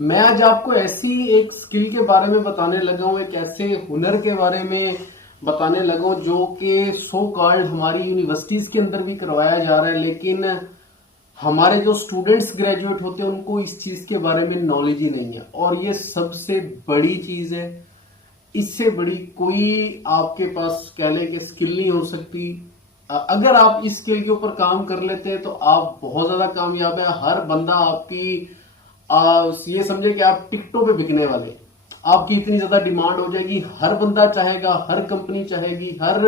मैं आज आपको ऐसी एक स्किल के बारे में बताने लगा हूँ, एक ऐसे हुनर के बारे में बताने लगा हूँ जो कि सो कॉल्ड हमारी यूनिवर्सिटीज के अंदर भी करवाया जा रहा है, लेकिन हमारे जो स्टूडेंट्स ग्रेजुएट होते हैं उनको इस चीज के बारे में नॉलेज ही नहीं है। और ये सबसे बड़ी चीज है, इससे बड़ी कोई आपके पास कह ले कि स्किल नहीं हो सकती। अगर आप इस स्किल के ऊपर काम कर लेते हैं तो आप बहुत ज्यादा कामयाब है। हर बंदा आपकी ये समझे कि आप टिकटों पे बिकने वाले, आपकी इतनी ज्यादा डिमांड हो जाएगी, हर बंदा चाहेगा, हर कंपनी चाहेगी, हर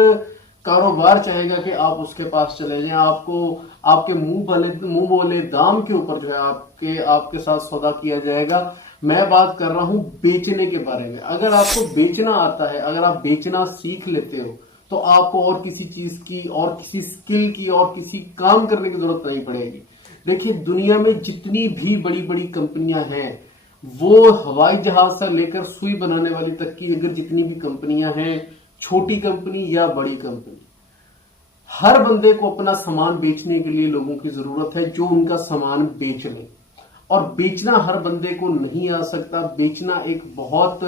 कारोबार चाहेगा कि आप उसके पास चले जाएं। आपको आपके मुंह बोले दाम के ऊपर जो है आपके आपके साथ सौदा किया जाएगा। मैं बात कर रहा हूं बेचने के बारे में। अगर आपको बेचना आता है, अगर आप बेचना सीख लेते हो तो आपको और किसी चीज की, और किसी स्किल की, और किसी काम करने की जरूरत नहीं पड़ेगी। देखिए, दुनिया में जितनी भी बड़ी बड़ी कंपनियां हैं, वो हवाई जहाज से लेकर सुई बनाने वाली तक की अगर जितनी भी कंपनियां हैं, छोटी कंपनी या बड़ी कंपनी, हर बंदे को अपना सामान बेचने के लिए लोगों की जरूरत है जो उनका सामान बेच ले। और बेचना हर बंदे को नहीं आ सकता। बेचना एक बहुत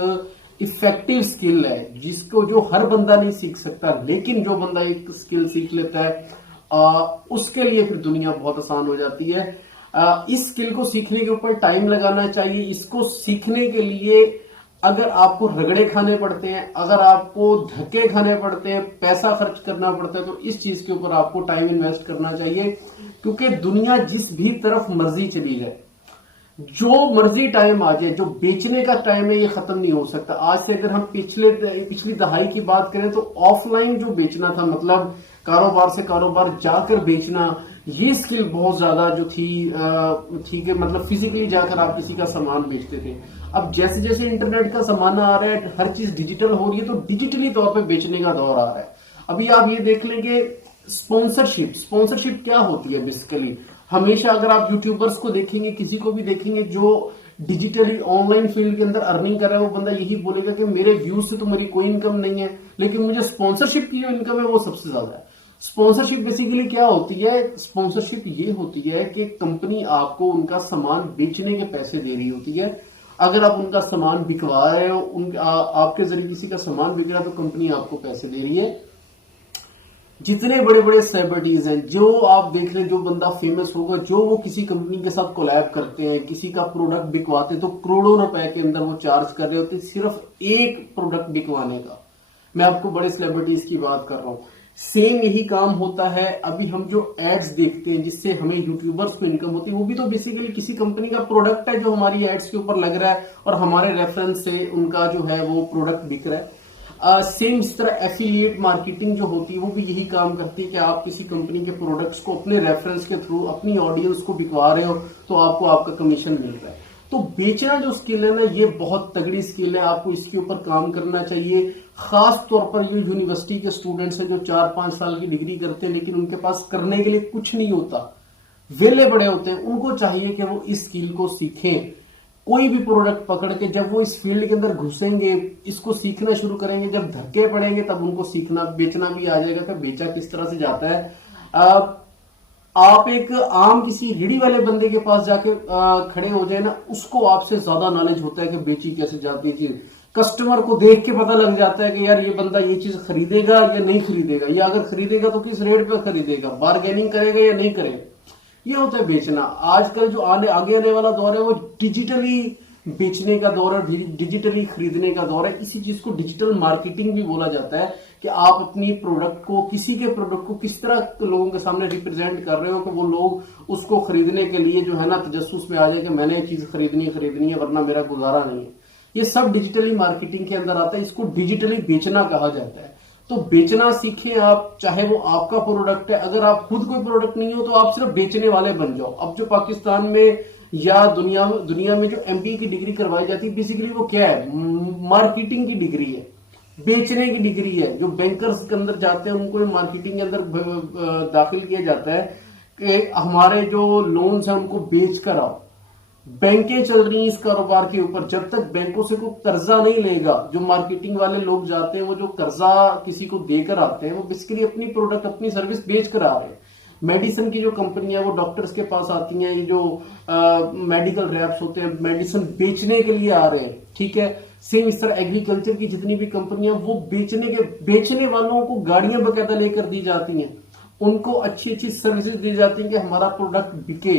इफेक्टिव स्किल है जिसको जो हर बंदा नहीं सीख सकता, लेकिन जो बंदा एक स्किल सीख लेता है उसके लिए फिर दुनिया बहुत आसान हो जाती है। इस स्किल को सीखने के ऊपर टाइम लगाना चाहिए। इसको सीखने के लिए अगर आपको रगड़े खाने पड़ते हैं, अगर आपको धक्के खाने पड़ते हैं, पैसा खर्च करना पड़ता है, तो इस चीज के ऊपर आपको टाइम इन्वेस्ट करना चाहिए। क्योंकि दुनिया जिस भी तरफ मर्जी चली जाए, जो मर्जी टाइम आ जाए, जो बेचने का टाइम है ये खत्म नहीं हो सकता। आज से अगर हम पिछली दहाई की बात करें तो ऑफलाइन जो बेचना था, मतलब कारोबार से कारोबार जाकर बेचना, ये स्किल बहुत ज्यादा जो थी, ठीक है, मतलब फिजिकली जाकर आप किसी का सामान बेचते थे। अब जैसे जैसे इंटरनेट का जमाना आ रहा है, हर चीज डिजिटल हो रही है, तो डिजिटली तौर पे बेचने का दौर आ रहा है। अभी आप ये देख लेंगे, स्पॉन्सरशिप क्या होती है बेसिकली। हमेशा अगर आप यूट्यूबर्स को देखेंगे, किसी को भी देखेंगे जो डिजिटली ऑनलाइन फील्ड के अंदर अर्निंग कर रहा है, वो बंदा यही बोलेगा कि मेरे व्यूज से तो मेरी कोई इनकम नहीं है, लेकिन मुझे स्पॉन्सरशिप की जो इनकम है वो सबसे ज्यादा है। स्पॉन्सरशिप बेसिकली क्या होती है? स्पॉन्सरशिप ये होती है कि कंपनी आपको उनका सामान बेचने के पैसे दे रही होती है। अगर आप उनका सामान बिकवा रहे हो, आपके जरिए किसी का सामान बिक रहा है, तो कंपनी आपको पैसे दे रही है। जितने बड़े बड़े सेलिब्रिटीज हैं, जो आप देख रहे, जो बंदा फेमस होगा, जो वो किसी कंपनी के साथ कोलैब करते हैं, किसी का प्रोडक्ट बिकवाते हैं, तो करोड़ों रुपए के अंदर वो चार्ज कर रहे होते हैं सिर्फ एक प्रोडक्ट बिकवाने का। मैं आपको बड़े सेलिब्रिटीज की बात कर रहा हूं। सेम यही काम होता है। अभी हम जो एड्स देखते हैं जिससे हमें यूट्यूबर्स को इनकम होती है, वो भी तो बेसिकली किसी कंपनी का प्रोडक्ट है जो हमारी एड्स के ऊपर लग रहा है और हमारे रेफरेंस से उनका जो है वो प्रोडक्ट बिक रहा है। सेम इस तरह एफिलिएट मार्केटिंग जो होती है वो भी यही काम करती है कि आप किसी कंपनी के प्रोडक्ट्स को अपने रेफरेंस के थ्रू अपनी ऑडियंस को बिकवा रहे हो, तो आपको आपका कमीशन मिल रहा है। तो बेचना जो स्किल है ना, ये बहुत तगड़ी स्किल है। आपको इसके ऊपर काम करना चाहिए। खास तौर पर ये यूनिवर्सिटी के स्टूडेंट्स हैं जो 4-5 साल की डिग्री करते हैं, लेकिन उनके पास करने के लिए कुछ नहीं होता, वेले बड़े होते हैं। उनको चाहिए कि वो इस स्किल को सीखें। कोई भी प्रोडक्ट पकड़ के जब वो इस फील्ड के अंदर घुसेंगे, इसको सीखना शुरू करेंगे, जब धक्के पड़ेंगे तब उनको सीखना, बेचना भी आ जाएगा कि बेचा किस तरह से जाता है। आप एक आम किसी रेडी वाले बंदे के पास जाके खड़े हो जाए ना, उसको आपसे ज्यादा नॉलेज होता है कि बेची कैसे जाती है चीज। कस्टमर को देख के पता लग जाता है कि यार ये बंदा ये चीज खरीदेगा या नहीं खरीदेगा, या अगर खरीदेगा तो किस रेट पे खरीदेगा, बार्गेनिंग करेगा या नहीं करेगा। ये होता है बेचना। आजकल जो आगे आने वाला दौर है वो डिजिटली बेचने का दौर है, डिजिटली खरीदने का दौर है। इसी चीज को डिजिटल मार्केटिंग भी बोला जाता है कि आप अपनी प्रोडक्ट को, किसी के प्रोडक्ट को किस तरह लोगों के सामने रिप्रेजेंट कर रहे हो कि वो लोग उसको खरीदने के लिए जो है ना तजस्सुस में आ जाए कि मैंने ये चीज खरीदनी है वरना मेरा गुजारा नहीं है। ये सब डिजिटली मार्केटिंग के अंदर आता है। इसको डिजिटली बेचना कहा जाता है। तो बेचना सीखें आप, चाहे वो आपका प्रोडक्ट है। अगर आप खुद कोई प्रोडक्ट नहीं हो तो आप सिर्फ बेचने वाले बन जाओ। अब जो पाकिस्तान में या दुनिया में जो एमबीए की डिग्री करवाई जाती है, बेसिकली वो क्या है? मार्केटिंग की डिग्री है, बेचने की डिग्री है। जो बैंकर्स के अंदर जाते हैं उनको मार्केटिंग के अंदर दाखिल किया जाता है कि हमारे जो लोन्स हैं उनको बेच कर आओ। बैंकें चल रही हैं इस कारोबार के ऊपर। जब तक बैंकों से कोई कर्जा नहीं लेगा, जो मार्केटिंग वाले लोग जाते हैं, वो जो कर्जा किसी को देकर आते हैं, वो बेसिकली अपनी प्रोडक्ट, अपनी सर्विस बेच कर आ रहे हैं। मेडिसिन की जो कंपनियां वो डॉक्टर्स के पास आती हैं, ये जो मेडिकल रैप्स होते हैं मेडिसिन बेचने के लिए आ रहे हैं, ठीक है। सेम इस तरह एग्रीकल्चर की जितनी भी कंपनियां वो बेचने वालों को गाड़ियां बकायदा लेकर दी जाती हैं, उनको अच्छी अच्छी सर्विसेज दी जाती हैं कि हमारा प्रोडक्ट बिके।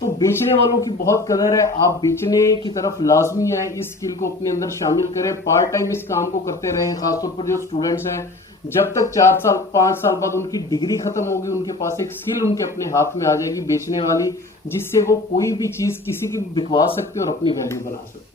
तो बेचने वालों की बहुत कदर है, आप बेचने की तरफ लाजमी है, इस स्किल को अपने अंदर शामिल करें, पार्ट टाइम इस काम को करते रहें। खासतौर पर जो स्टूडेंट्स हैं, जब तक 4 साल 5 साल बाद उनकी डिग्री खत्म होगी, उनके पास एक स्किल उनके अपने हाथ में आ जाएगी बेचने वाली, जिससे वो कोई भी चीज किसी की बिकवा सकते और अपनी वैल्यू बना सकते।